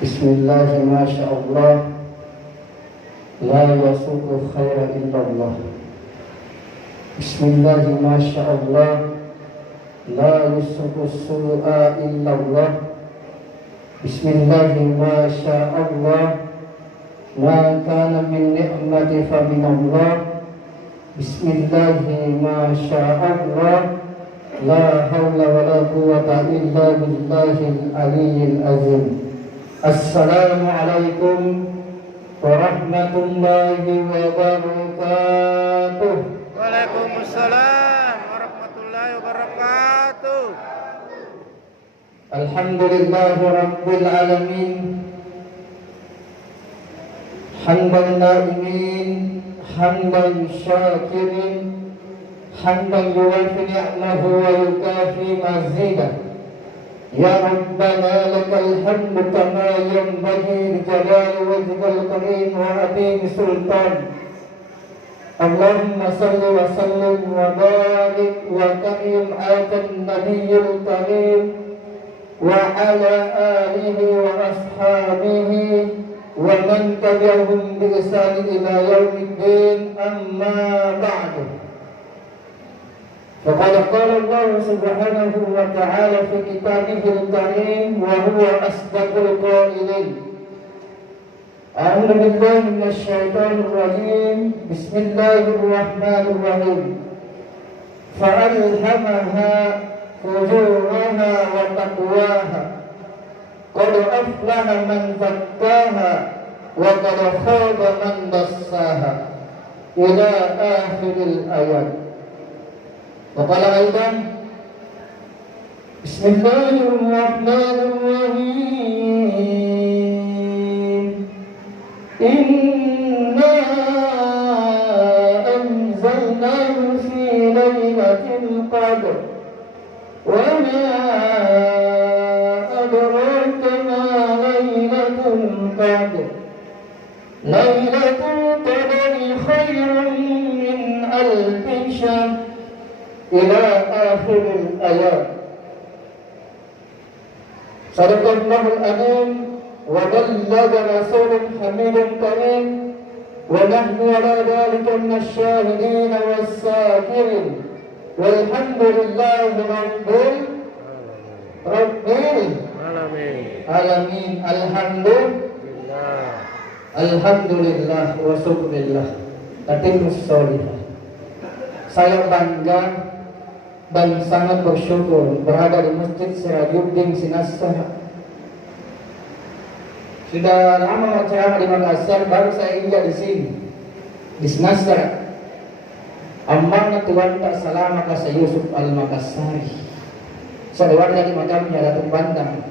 Bismillah, masya Allah, la yasuqu khaira illallah. Bismillah, masya Allah, la yasuqu su'a illallah. Bismillah, masya Allah, ma kana min ni'mati fa min Allah. Bismillah, masya Allah, la hawla wa la quwwata illa billahil aliyyil azim. Assalamualaikum warahmatullahi wabarakatuh. Waalaikumsalam warahmatullahi wabarakatuh. Alhamdulillahi rabbil alamin. Hamdan na'imin, hamdan syakirin, hamdan yuwafi ni'mahu wa yukafi mazidah. Ya Rabbana lakal hamdu kama yanbaghi li jalali wajhikal karim wa azimi sultan. Allahumma salli wa sallim wa barik wa karim atan nabiyyil karim wa ala alihi wa ashabihi wa man tabi'ahum bi ihsan ila yaumiddin, amma ba'du. فقد قال الله سبحانه وتعالى في كتابه الكريم وهو أصدق القائلين. أعوذ بالله من الشيطان الرجيم. بسم الله الرحمن الرحيم. فألهمها فجورها وتقواها قد أفلح من زكاها وقد خاب من دساها إلى آخر الآيات. وقال أيضا بسم الله الرحمن الرحيم. إنا أنزلناه في ليلة القدر وما أدراك ما ليلة القدر ليلة القدر خير من ألف شهر ila akhiril ayat. Sadaqallahul azim wa ballaga rasulul hamidul karim wa nahnu ala dhalika minasy syahidin was-sakirin walhamdulillahi rabbil alamin. Alhamdulillah wa syukurillah. Tatimmus sholihah. Saya bangga dan sangat bersyukur berada di Masjid Sirajuddin Sinasar. Sudah lama ceramah di Makassar, baru saya injak di sini di Sinasar. Amanah Tuhan tak salah Makassar Yusuf Al-Makassari. Saudara di makamnya Datuk Bantang,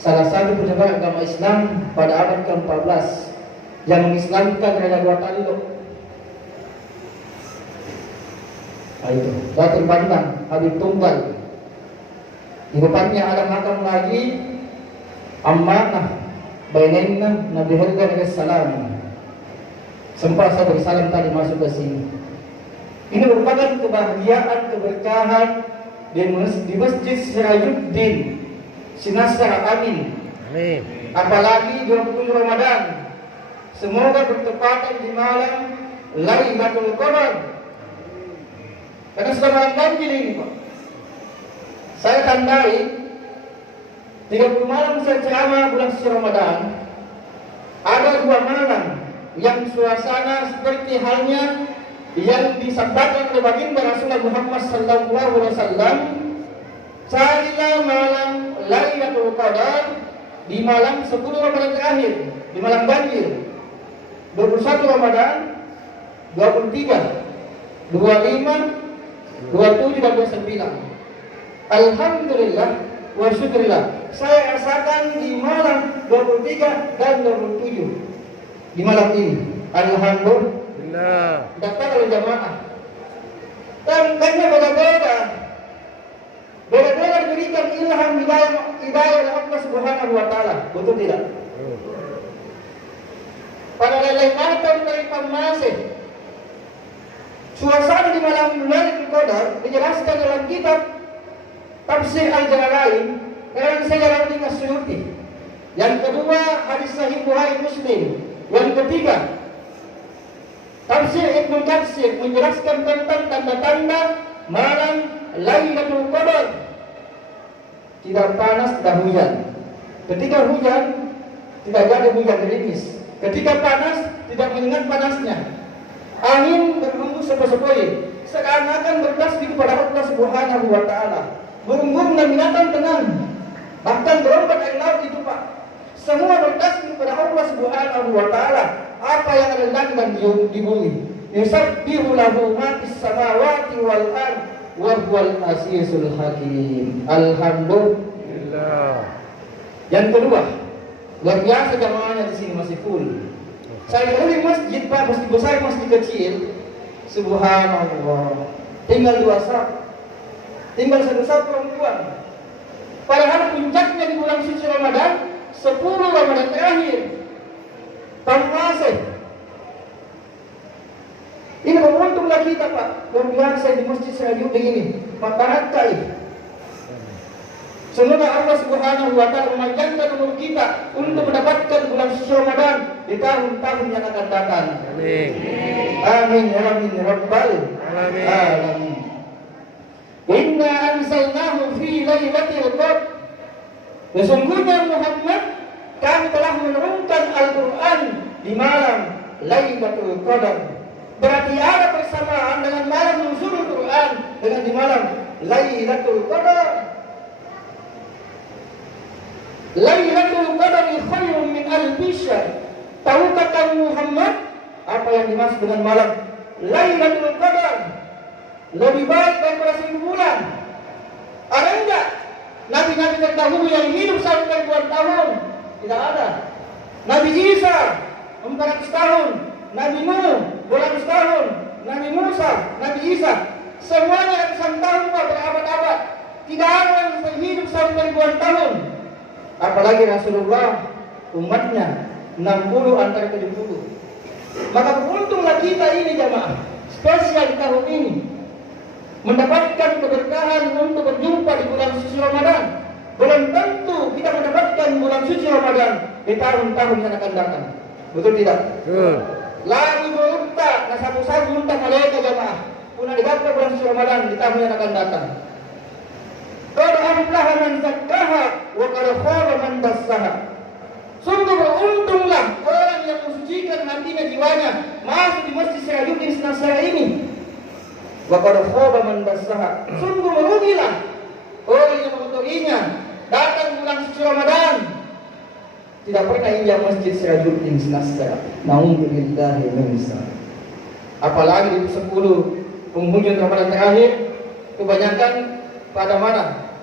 salah satu penyebar agama Islam pada abad ke-14 yang mengislamkan Raja Dua Taluk. Itu Datuk Bantang Habib Tunggal. Di depannya ada makam lagi Amanah Bainenna Nabi Helga Salam. Sempat saya bersalam tadi masuk ke sini. Ini merupakan kebahagiaan, keberkahan di Masjid Sirajuddin Sinasar. Amin. Apalagi 27 Ramadan, semoga bertepatan di malam Lailatul Qadar. Karena sudah malam ganjil ini, Pak. Saya tandai 30 malam saya ceramah bulan suci Ramadan. Ada 2 malam yang suasana seperti halnya yang disabdakan oleh baginda Rasulullah Muhammad sallallahu alaihi wasallam. Carilah malam Lailatul Qadar di malam 10 Ramadan terakhir, di malam ganjil. 21 Ramadan, 23, 25, 27 dan 29. Alhamdulillah wa syukurillah, saya rasakan di malam 23 dan 27 di malam ini. Alhamdulillah. Datang oleh jamaah. Dan karena beda-beda diberikan ilham hidayah oleh Allah Subhanahu wa taala. Betul tidak? Pada lain malam dari Pamasih, suasana di malam Lailatul Qadar dijelaskan dalam kitab Tafsir Al-Jalalain karena saya Jalalain As-Suyuti. Yang kedua, hadis sahih Bukhari Muslim. Yang ketiga, tafsir Ibnu Katsir menjelaskan tentang tanda-tanda malam Lailatul Qadar. Tidak panas, tidak hujan. Ketika hujan, tidak jadi hujan gerimis. Ketika panas, tidak menyengat panasnya. Angin berhembus sepoi-sepoi, seakan-akan bertasbih kepada Allah Subhanahu wa taala. Burung-burung dan binatang tenang. Bahkan gelombang air laut itu, Pak, semua bertasbih kepada Allah Subhanahu wa taala. Apa yang ada di langit dan di bumi. Yusabbihu lahu ma fis samawati wal ard wa huwal azizul hakim. Alhamdulillah. Yang kedua, luar biasa jamaahnya di sini masih full. Saya keliling masjid, Pak, masjid besar, masjid kecil. Subhanallah. Tinggal 2 saf. Tinggal 1 saf perempuan. Padahal puncaknya di bulan suci Ramadan, 10 Ramadan terakhir. Tamasih. Ini beruntunglah kita, Pak. Luar biasa di masjid Serajuk begini. Makanan kain. Semoga Allah Subhanahu wa taala memanjangkan umur kita untuk mendapatkan bulan suci Ramadan di tahun-tahun yang akan datang. Amin. Amin ya rabbal alamin. Inna anzalnahu fi lailatul qadr. Sesungguhnya Muhammad, kami telah menurunkan Al-Qur'an di malam Lailatul Qadar. Berarti ada persamaan dengan malam nuzulul Quran dengan di malam Lailatul Qadar. Lailatul Qadar khairun min alfi syahr. Tahukah kamu Muhammad apa yang dimaksud dengan malam Lailatul Qadar? Lebih baik daripada 1000 bulan. Ada enggak nabi-nabi terdahulu yang hidup sampai 2 tahun? Tidak ada. Nabi Isa 400 tahun, Nabi Nuh 200 tahun, Nabi Musa, Nabi Isa, semuanya ratusan tahun, Pak, berabad-abad. Tidak ada yang hidup sampai 2 tahun. Apalagi Rasulullah umatnya 60 antara 70. Maka beruntunglah kita ini jamaah, spesial di tahun ini, mendapatkan keberkahan untuk berjumpa di bulan suci Ramadan. Belum tentu kita mendapatkan bulan suci Ramadan di tahun-tahun yang akan datang. Betul tidak? Lagi berunta, nasabu-sabu unta malaikat jamaah. Puna didapat bulan suci Ramadan di tahun yang akan datang. Qad aflaha man zakkaha wa qad khaba man dassaha. Sungguh beruntunglah orang yang mensucikan hatinya, jiwanya, masuk di masjid Sirajuddin Sinasara ini. Wa qad khaba man dassaha. Sungguh merugilah orang yang mengotorinya. Datang bulan suci Ramadan tidak pernah injak masjid Sirajuddin Sinasara. Nauzubillahi min dzalik. Apalagi di 10 penghujung Ramadan terakhir, kebanyakan pada mana?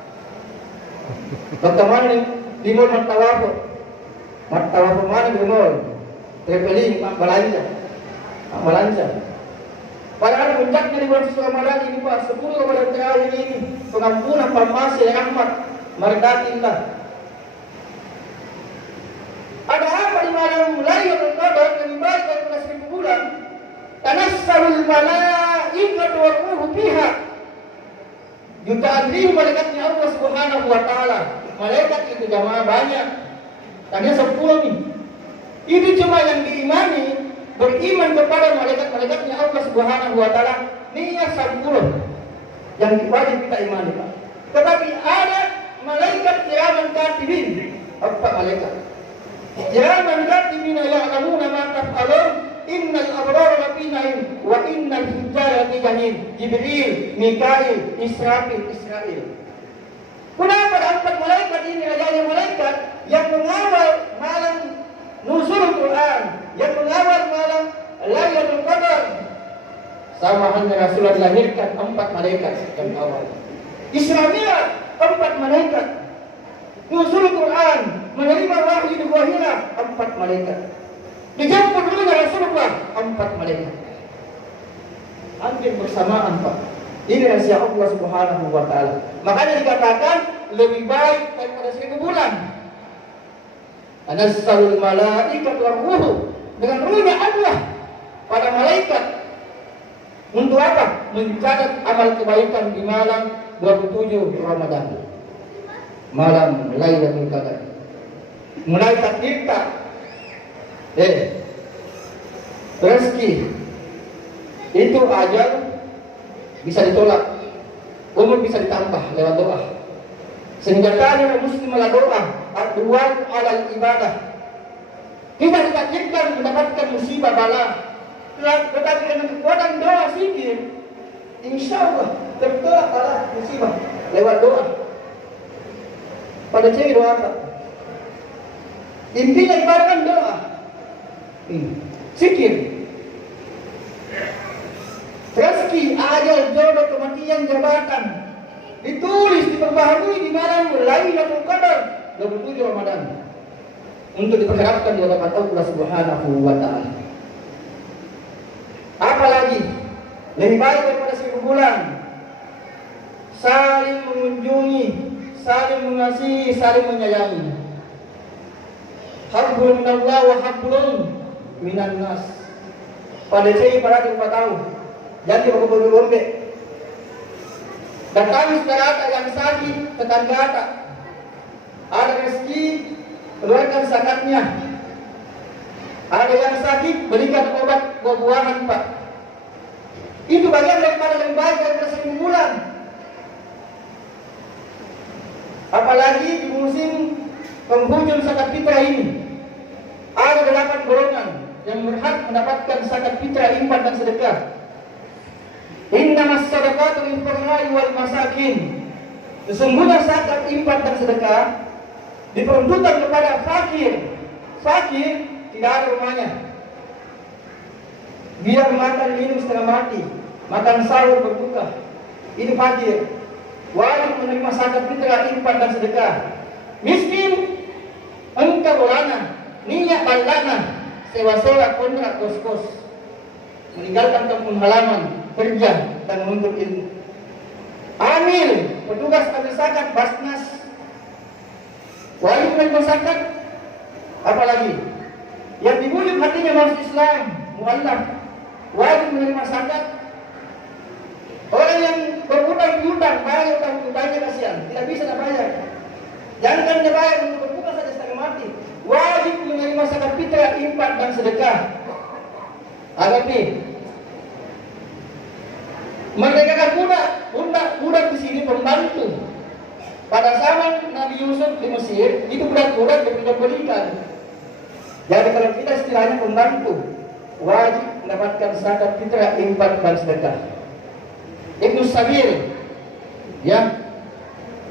Pertemuan di mall Martawafu. Martawafu mana di mall? Traveling, belanja. Padahal puncaknya di bulan suci Ramadan ini, Pak, 10 Ramadan terakhir ini, pengampunan pamasi rahmat, mardatillah. Ada apa di malam Lailatul Qadar lebih baik daripada 1000 bulan? Tanassalul malaikatu wa ruhu fiha. Jutaan ribu malaikatnya Allah Subhanahu wa taala. Malaikat itu jamaah banyak. Tanya 10 nih. Itu cuma yang diimani, beriman kepada malaikat-malaikatnya Allah Subhanahu wa taala. Niat 10 yang wajib kita imani, Pak. Tetapi ada malaikat kiraman katibin. Apa malaikat? Kiraman katibin ya'lamuna ma taf'alun. Innal abrara lafi na'im wa innal fujjara lafi jahim. Jibril, Mikail, Israfil. Kenapa ada 4 malaikat ini adalah malaikat yang mengawal malam nuzul Quran, yang mengawal malam Lailatul Qadar. Sama halnya Rasulullah dilahirkan 4 malaikat yang awal. Israfil 4 malaikat. Nuzul Quran, menerima wahyu di Gua Hira 4 malaikat. Dijemput dulu Rasulullah 4 malaikat. Hampir bersamaan, Pak. Ini rahasia Allah Subhanahu wa taala. Makanya dikatakan lebih baik daripada 1000 bulan. Tanassalul malaikatu war-ruhu, dengan ruhnya Allah pada malaikat. Untuk apa? Mencatat amal kebaikan di malam 27 Ramadan. Malam Lailatul Qadar. mulai tercipta rezeki itu ajal bisa ditolak, umur bisa ditambah lewat doa. Sehingga kana muslim ala doa, ad-du'a ala ibadah. Kita ditakdirkan mendapatkan musibah bala, tetapi dengan kekuatan doa zikir, insya Allah tertolak bala musibah lewat doa. Pada ciri doa apa? Intinya ibaratkan doa, zikir. Rezeki, ajal, jodoh, kematian, jabatan ditulis, diperbaharui di malam Lailatul Qadar 27 Ramadan untuk diperharapkan di hadapan Allah Subhanahu wa taala. Apalagi lebih baik daripada 1000 bulan. Saling mengunjungi, saling mengasihi, saling menyayangi. Hablum minallah wa hablum minan nas. Pada saya para kita tahu, jadi baru berbe. Datangi saudara yang sakit, tetangga ada rezeki, keluarkan zakatnya. Ada yang sakit, berikan obat buah-buahan, Pak. Itu bagian daripada yang baik daripada 1000 bulan. Apalagi di musim penghujung zakat fitrah ini, ada 8 golongan yang berhak mendapatkan zakat fitrah, infak dan sedekah. Innamas sadaqatu lil fuqara'i wal masakin. Sesungguhnya zakat, infak dan sedekah diperuntukkan kepada fakir. Fakir tidak ada rumahnya, biar makan minum setengah mati, makan sahur berbuka, ini fakir. Wajib menerima zakat fitrah, infak dan sedekah. Miskin, engkau lana, niat balana, sewa-sewa, kontrak, kos-kos, meninggalkan kampung halaman, kerja dan menuntut ilmu. Amil, petugas amil zakat, basnas, wajib menerima zakat. Apalagi yang dibujuk hatinya masuk Islam, mu'allaf, wajib menerima zakat. Orang yang berhutang piutang, bayar utang-utangnya kasihan, tidak bisa nak bayar. Jangan dia bayar untuk berbuka saja setengah mati. Wajib menerima zakat fitrah, infak dan sedekah. Agapi, merdekakan budak di sini pembantu. Pada zaman Nabi Yusuf di Mesir, itu budak-budak diberikan. Jadi kalau kita istilahnya pembantu, wajib mendapatkan zakat fitrah, infak dan sedekah. Ibnu Sabil, yang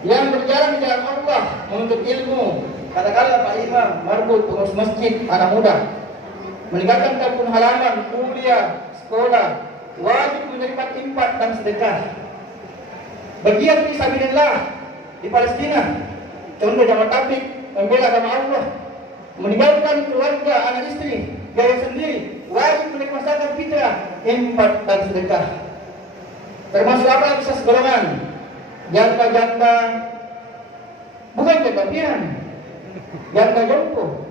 berjalan di jalan Allah menuntut ilmu, katakanlah Pak Imam, marbut, pengurus masjid, anak muda, meninggalkan kampung halaman, kuliah, sekolah, wajib menerima infak dan sedekah. Berjihad fi sabilillah di Palestina, contoh jamaah tabligh, membela agama Allah, meninggalkan keluarga, anak istri, gaya sendiri, wajib menerima zakat fitrah, infak dan sedekah. Termasuk apa yang bisa segolongan? Janda-janda, bukan janda pian, janda jompo.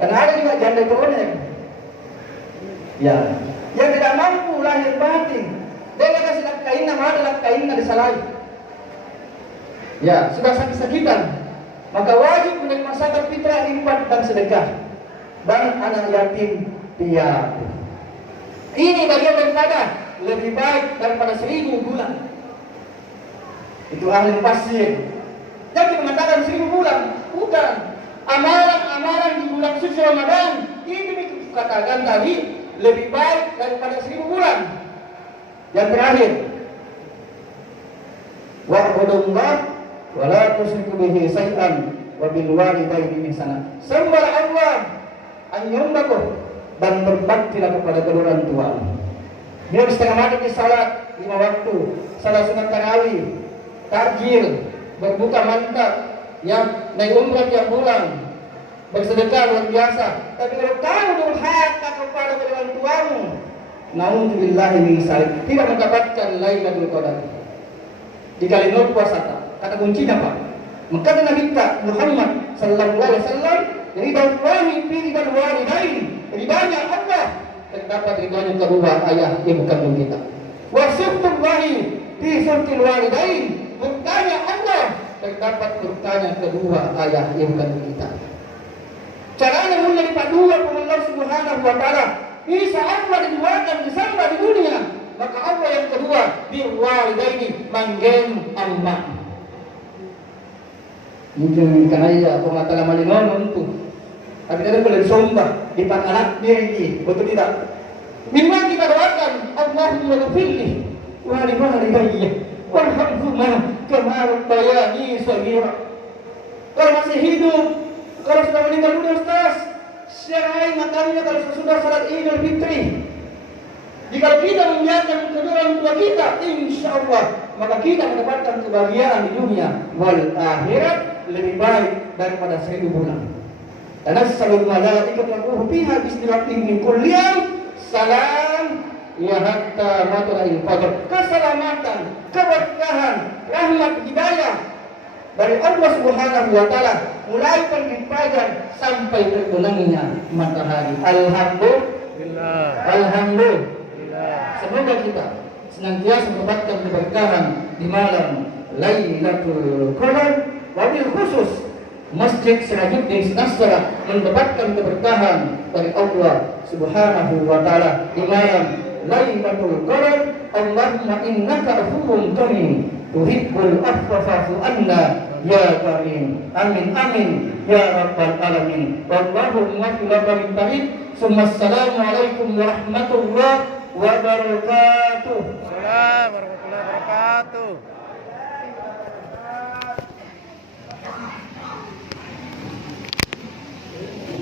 Karena ada juga janda konek, ya, yang tidak mampu lahir batin, dia kasih nafkahin, nama ada nafkahin disalahi. Ya, sudah sakit-sakitan, maka wajib menerima zakat fitrah, infak dan sedekah. Dan anak yatim piatu. Ini bagian daripada lebih baik daripada 1000 bulan. Itu ahli pasir. Jadi mengatakan 1000 bulan, bukan. Amalan-amalan di bulan suci Ramadan ini dikatakan tadi lebih baik daripada 1000 bulan. Yang terakhir, wa'budullah wa la tusyriku bihi syai'an wa bil walidayni ihsana. Sembahlah Allah, anyumbaku, dan berbaktilah kepada kedua orang tua. Biar setengah mati di salat 5 waktu, salat sunat tarawih, takjil, berbuka mantap, yang naik umrah tiap bulan, bersedekah luar biasa. Tapi kalau kamu durhaka kepada kedua orang tuamu, naudzubillahi min dzalik, tidak mendapatkan Lailatul Qadar. Di kali nol puasa kata kuncinya apa? Maka Nabi Muhammad sallallahu alaihi wasallam, ridha Allahi fi ridha walidain, ridhanya Allah terdapat ridhanya kedua ayah ibu kandung kita. Wa syukurullahi fi syukri walidain, murkanya Allah terdapat berkahnya kedua ayah yang kita. Caranya mulai dipadu Allah Subhanahu wa taala. Bisa Allah diduakan disembah di dunia, maka Allah yang kedua biwalidaini manggil amma. Mungkin karena ya pengatala malinon untuk tapi kita boleh sombah di anak dia ini, betul tidak? Memang kita doakan Allahumma ghfirli wa li walidayya warhamhuma kama rabbayani shaghira. Kalau masih hidup, kalau sudah meninggal dunia Ustaz, syara'i makanya kalau sudah salat Idul Fitri. Jika kita mengingatkan kedua orang tua kita, insya Allah maka kita mendapatkan kebahagiaan di dunia wal akhirat lebih baik daripada 1000 bulan. Tanassalul malaikatu wa fiha bismillahirrahmanirrahim min kulli yawm salam ya hatta matla'il fajr. Keselamatan, keberkahan, rahmat, hidayah dari Allah Subhanahu wa taala mulai terbit fajar sampai terbenamnya matahari. Alhamdulillah. Alhamdulillah. Semoga kita senantiasa mendapatkan keberkahan di malam Lailatul Qadar, wabil khusus Masjid Sirajuddin Nasrah mendapatkan keberkahan dari Allah Subhanahu wa taala di malam Lailatul Qadar. Allahumma innaka afuwwun karim tuhibbul afwa fa'fu anna ya karim. Amin amin ya rabbal alamin. Wallahu muwaffiq min Assalamualaikum warahmatullahi wabarakatuh. Assalamualaikum warahmatullahi wabarakatuh.